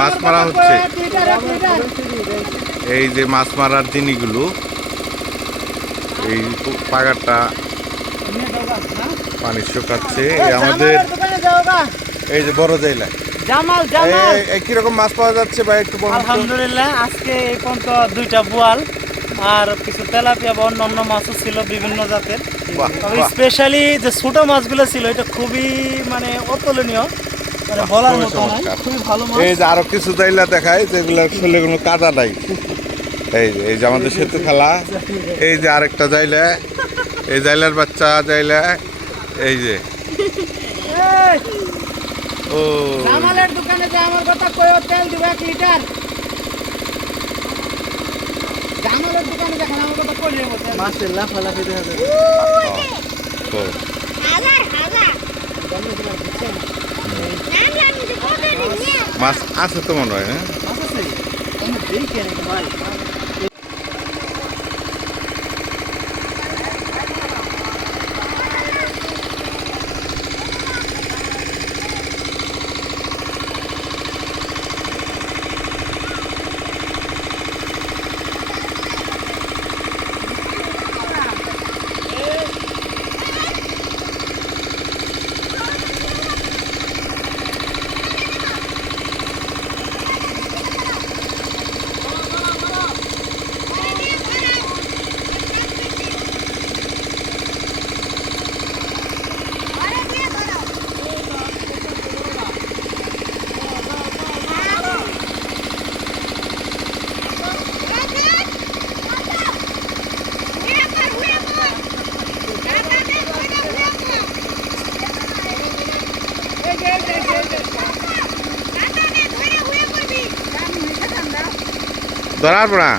মাছ মারা হচ্ছে। এই যে মাছ মারার জিনিসগুলো, এই পাগারটা পানি শুকাচ্ছে। এই আমাদের এই যে বড় জাইলা জামাল জামাল কিরকম মাছ পাওয়া যাচ্ছে ভাই, একটু বলুন তো। আলহামদুলিল্লাহ আজকে এই পর্যন্ত 2টা বোয়াল আর কিছু তেলাপিয়া বা অন্যান্য মাছও ছিল বিভিন্ন জাতের। বাহ, তবে বাহ। স্পেশালি যে ছোট মাছগুলো ছিল এটা খুবই মানে অতুলনীয়, মানে বলার খুবই মতো নয়, চমৎকার। খুবই ভালো মাছ। এই যে আরো কিছু জাইলা দেখায় যেগুলো আসলে কোনো কাদা নাই। এই যে আমাদের সেতু খেলা, এই যে আরেকটা জাইলা, এই জাইলার বাচ্চা জাইলা, এই যে এই, ও জামালের দোকানে যে আমার কথা কইও তেল দিব 1 লিটার। জামালের দোকানে দেখেন আমার কথা কই যাবো মাছের লাফালাফি দেখা যায়। তো মাছ আছে তো মনে হয় না। মাছ আছে আমি দেখি না ভাই। ধরার পড়া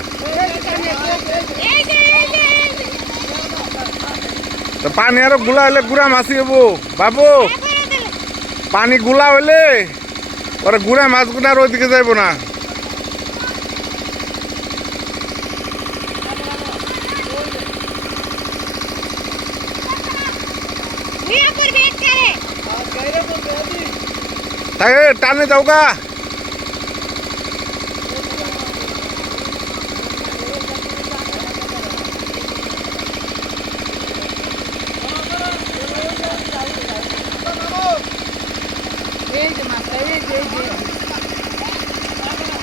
তো পানি আরো গুলা হইলে গুড়া মাছি হবো বাবু। পানি গুলা হইলে ওরা গুড়া মাছ গুলা আর ওইদিকে যাইবো না। তাকে টানে যাও গা।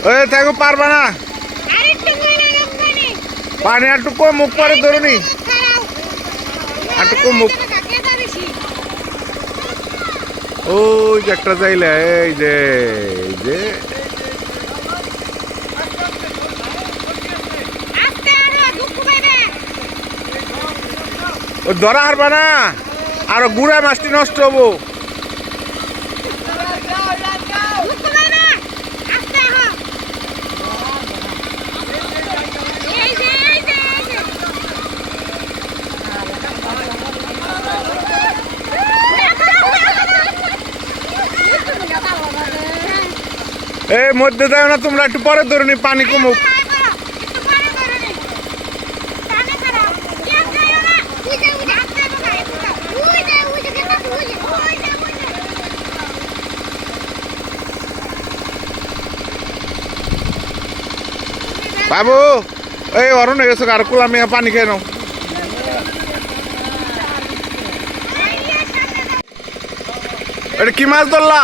ওই তাকে পারবা না, পানি আর টুকু মুখ পরে ধরুনি, আর টুকু মুখ। ওই যে একটা চাইলে এই যে ও ধরা হারবা না, আরো গুড়া মাছটি নষ্ট হবো। এই মধ্যে যাও না তোমরা, একটু পরে ধরুনি, পানি কমুক। বাবু এই অরণ হয়ে গেছে, আর কুলামে পানি খেয়ে নাও। এটা কি মাছ ধরলা?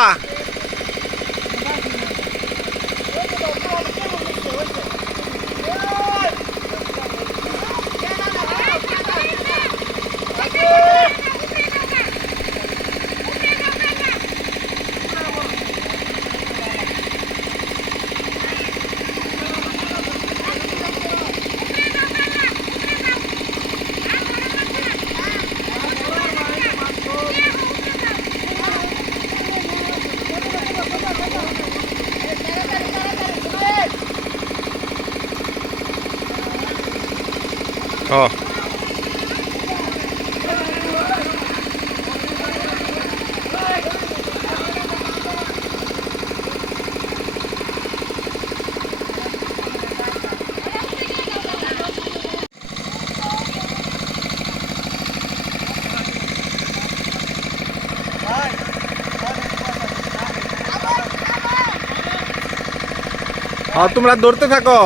ও তোমরা ধরতে থাকো।